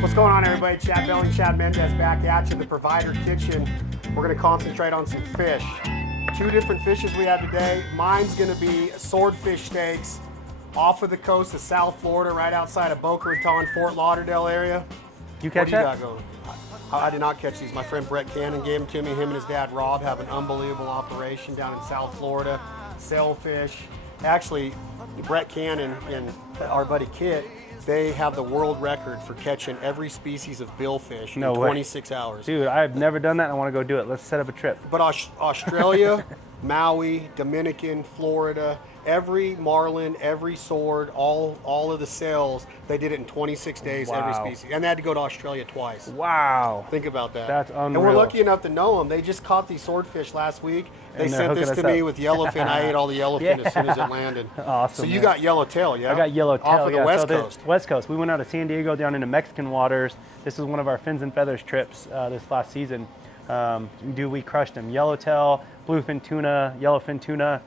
What's going on, everybody? Chad Mendes back at you, the Provider Kitchen. We're going to concentrate on some fish. Two different fishes we have today. Mine's going to be swordfish steaks off of the coast of South Florida, right outside of Boca Raton, Fort Lauderdale area. You catch that? that? What do you got going? I did not catch these. My friend Brett Canon gave them to me. Him and his dad Rob have an unbelievable operation down in South Florida. Sailfish. Actually, Brett Canon and our buddy Kit, they have the world record for catching every species of billfish in 26 hours. Dude, I've never done that and I want to go do it. Let's set up a trip. But Australia, Maui, Dominican, Florida, every marlin, every sword, all of the sails, they did it in 26 days, Wow. every species. And they had to go to Australia twice. Wow. Think about that. That's unreal. And we're lucky enough to know them. They just caught these swordfish last week. They And they're sent this hooking to us me up. with yellowfin. I ate all the yellowfin as soon as it landed. Awesome. So you man. got yellowtail, yeah? I got yellowtail. Off of the West Coast. West Coast. We went out of San Diego down into Mexican waters. This was one of our Finz and Feathers trips this last season. We crushed them. Yellowtail, bluefin tuna, yellowfin tuna.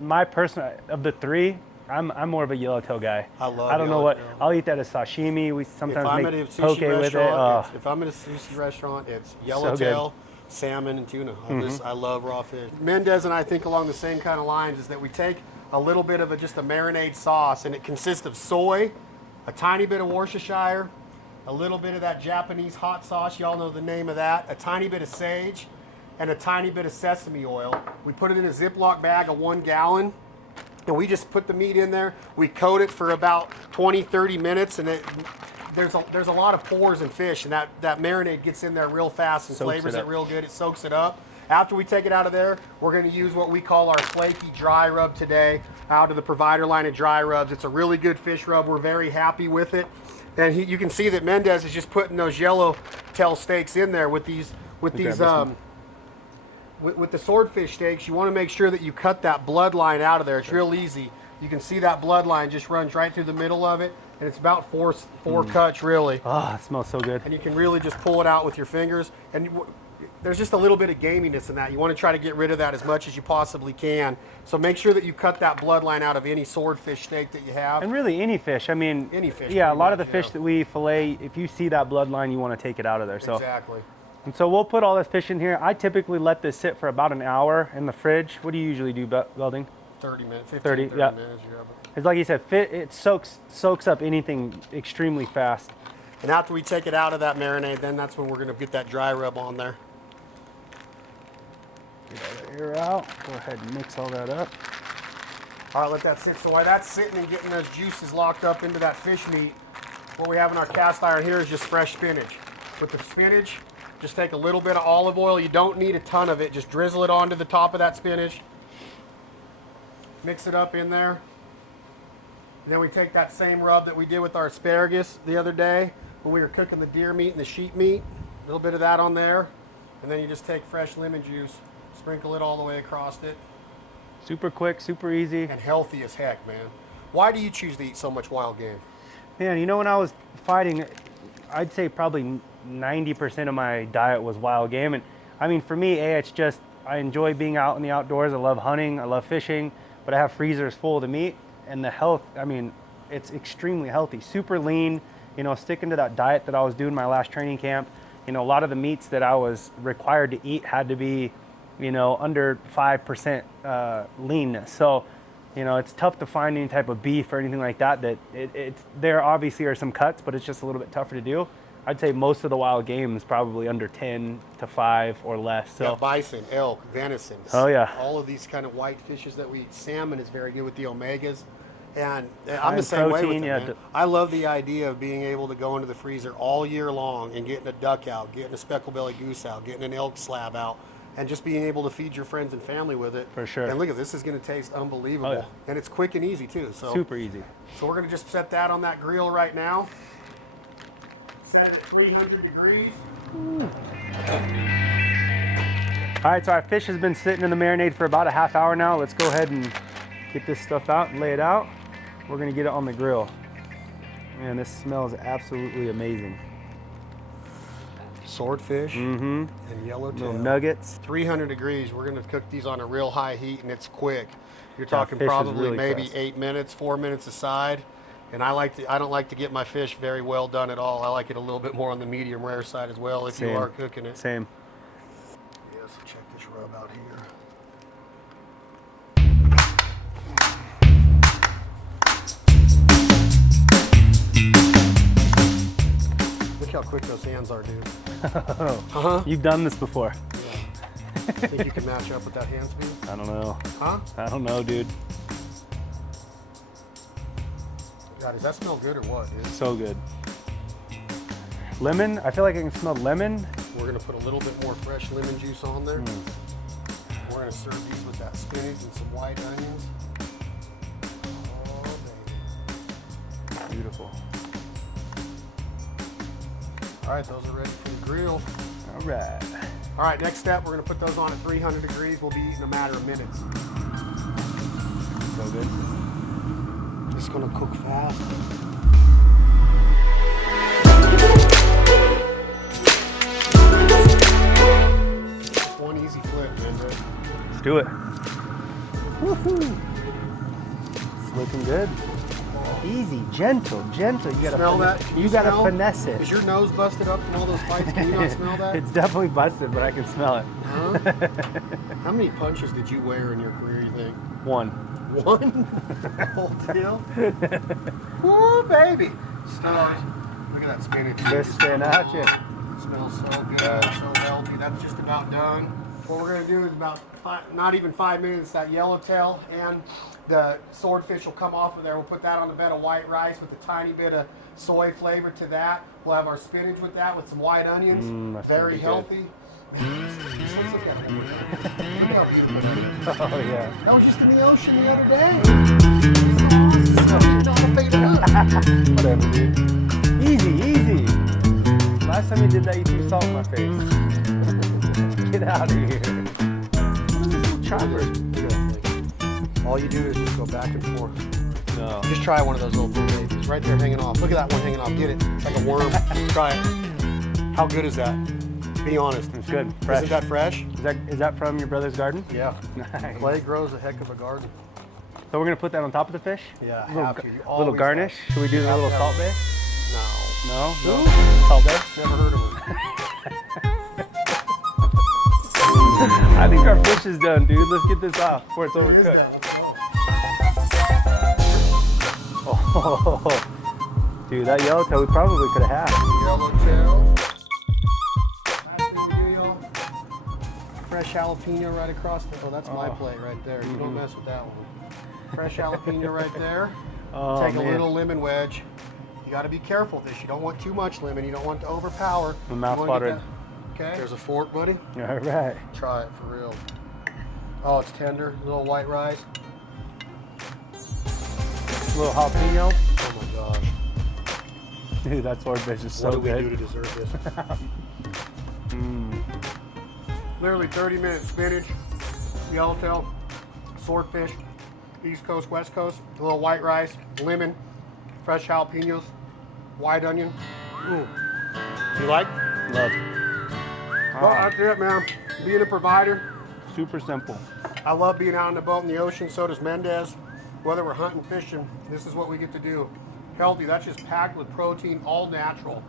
My personal, of the three, I'm more of a yellowtail guy. I don't know what, I'll eat that as sashimi. We sometimes make poke with it. If I'm at a sushi restaurant, it's yellowtail, salmon, and tuna. I love raw fish. Mendes and I think along the same kind of lines, is that we take a little bit of just a marinade sauce, and it consists of soy, a tiny bit of Worcestershire, a little bit of that Japanese hot sauce, y'all know the name of that, a tiny bit of sage, and a tiny bit of sesame oil. We put it in a Ziploc bag of 1 gallon, and we just put the meat in there. We coat it for about 20, 30 minutes, and there's a lot of pores in fish, and that marinade gets in there real fast and flavors it real good. It soaks it up. After we take it out of there, we're gonna use what we call our flaky dry rub today, out of the Provider line of dry rubs. It's a really good fish rub. We're very happy with it. And you can see that Mendes is just putting those yellowtail steaks in there with these, with the swordfish steaks. You want to make sure that you cut that bloodline out of there. It's real easy. You can see that bloodline just runs right through the middle of it, and it's about four cuts really. Oh, it smells so good. And you can really just pull it out with your fingers. And there's just a little bit of gaminess in that. You want to try to get rid of that as much as you possibly can. So make sure that you cut that bloodline out of any swordfish steak that you have. And really any fish. I mean, any fish. Yeah, a lot of the fish that we fillet, if you see that bloodline, you want to take it out of there. So. Exactly. And so we'll put all this fish in here. I typically let this sit for about an hour in the fridge. What do you usually do, Belding? 30 minutes, 15, 30 yeah. minutes. Yeah. It's like you said, it soaks up anything extremely fast. And after we take it out of that marinade, then that's when we're going to get that dry rub on there. Get all the air out. Go ahead and mix all that up. All right, let that sit. So while that's sitting and getting those juices locked up into that fish meat, what we have in our cast iron here is just fresh spinach. With the spinach, just take a little bit of olive oil. You don't need a ton of it. Just drizzle it onto the top of that spinach. Mix it up in there. And then we take that same rub that we did with our asparagus the other day when we were cooking the deer meat and the sheep meat. A little bit of that on there. And then you just take fresh lemon juice, sprinkle it all the way across it. Super quick, super easy. And healthy as heck, man. Why do you choose to eat so much wild game? Man, you know, when I was fighting, I'd say probably 90% of my diet was wild game. And I mean, for me, it's just, I enjoy being out in the outdoors. I love hunting, I love fishing, but I have freezers full of the meat. And the health, I mean, it's extremely healthy, super lean, you know, sticking to that diet that I was doing my last training camp. You know, a lot of the meats that I was required to eat had to be, you know, under 5% leanness. So, you know, it's tough to find any type of beef or anything like that. There obviously are some cuts, but it's just a little bit tougher to do. I'd say most of the wild game is probably under 10 to 5 or less. So. Yeah, bison, elk, venison. Oh yeah. All of these kind of white fishes that we eat. Salmon is very good with the omegas. And I'm the same way with it, man. I love the idea of being able to go into the freezer all year long and getting a duck out, getting a speckled-bellied goose out, getting an elk slab out, and just being able to feed your friends and family with it. For sure. And look at this, is going to taste unbelievable. Oh, yeah. And it's quick and easy too. So super easy. So we're going to just set that on that grill right now. Set it at 300 degrees. All right, so our fish has been sitting in the marinade for about a half hour now. Let's go ahead and get this stuff out and lay it out. We're gonna get it on the grill. Man, this smells absolutely amazing. Swordfish and yellowtail. Little nuggets. 300 degrees. We're gonna cook these on a real high heat, and it's quick. You're talking fish is probably really maybe fast. 8 minutes, 4 minutes aside. And I don't like to get my fish very well done at all. I like it a little bit more on the medium rare side as well if you are cooking it. Same. Yeah, so check this rub out here. Look how quick those hands are, dude. You've done this before. Yeah. Think you can match up with that hand speed? I don't know. Huh? I don't know, dude. God, does that smell good or what, dude? So good. Lemon, I feel like I can smell lemon. We're gonna put a little bit more fresh lemon juice on there. We're gonna serve these with that spinach and some white onions. Oh, baby. Beautiful. All right, those are ready for the grill. All right. All right, next step, we're gonna put those on at 300 degrees. We'll be eating in a matter of minutes. So good. It's gonna cook fast. One easy flip, man. Let's do it. Woohoo! It's looking good. Easy, gentle. You gotta Smell that? You gotta finesse it. Is your nose busted up from all those fights? Can you not smell that? It's definitely busted, but I can smell it. Huh? How many punches did you wear in your career, you think? One. One? Whole deal? Woo, baby. Stars. Look at that spinach. Just spinach. Smells so good, so healthy. That's just about done. What we're gonna do is about not even 5 minutes, that yellowtail and the swordfish will come off of there. We'll put that on a bed of white rice with a tiny bit of soy flavor to that. We'll have our spinach with that with some white onions. That's Very gonna be healthy. Let's look at it. Look how beautiful that is. Oh yeah. That was just in the ocean the other day. It's awesome. Not a bait up. Whatever, dude. Easy. Last time you did that, you threw salt in my face. Get out of here. What is this little chopper? All you do is just go back and forth. No. Just try one of those little blue babies. Right there hanging off. Look at that one hanging off. Get it. It's like a worm. Try it. How good is that? Be honest. It's good. Fresh. Isn't that fresh? Is that from your brother's garden? Yeah. Nice. Clay grows a heck of a garden. So we're gonna put that on top of the fish? Yeah, A little, have to. You little always garnish? have. Should we do a little have salt to. bay? No. No? No. Salt bay? Never heard of it. I think our fish is done, dude. Let's get this off before it's overcooked. Oh, dude, that yellowtail we probably could have had. Yellowtail. Last thing we do, y'all. Fresh jalapeno right across the. Oh, that's my plate right there. You don't mess with that one. Fresh jalapeno right there. Oh, Take a man. little lemon wedge. You got to be careful with this. You don't want too much lemon. You don't want to overpower. My mouth's You wanna get watering. that- Okay. There's a fork, buddy. All right. Try it for real. Oh, it's tender. Little white rice. Little jalapeno. Oh my gosh. Dude, that swordfish is so What do we good. do to deserve this? Literally 30 minutes. Spinach, yellowtail, swordfish, East Coast, West Coast, a little white rice, lemon, fresh jalapenos, white onion. You like? Love. Well, that's it, man. Being a provider, Super simple. I love being out on the boat in the ocean. So does Mendes. Whether we're hunting, fishing, this is what we get to do. Healthy. That's just packed with protein, all natural.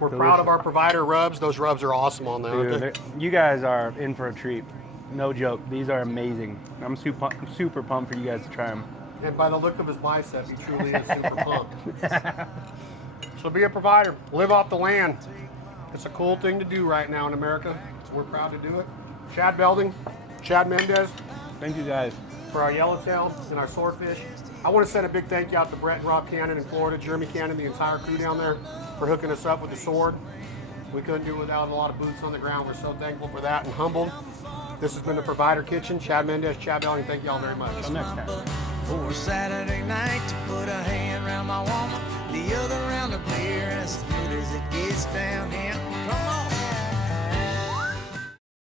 We're proud of our provider rubs. Those rubs are awesome on there, aren't they? Dude, you guys are in for a treat. No joke. These are amazing. I'm super pumped for you guys to try them. And by the look of his bicep, he truly is super pumped. So be a provider. Live off the land. It's a cool thing to do right now in America. So we're proud to do it. Chad Belding, Chad Mendes, Thank you guys. for our yellowtail and our swordfish. I want to send a big thank you out to Brett and Rob Canon in Florida, Jeremy Canon, the entire crew down there for hooking us up with the sword. We couldn't do it without a lot of boots on the ground. We're so thankful for that and humbled. This has been the Provider Kitchen. Chad Mendes, Chad Belding, thank you all very much. Until next time. For Saturday night to put a hand around my woman, the other round the beer, as good as it gets down here.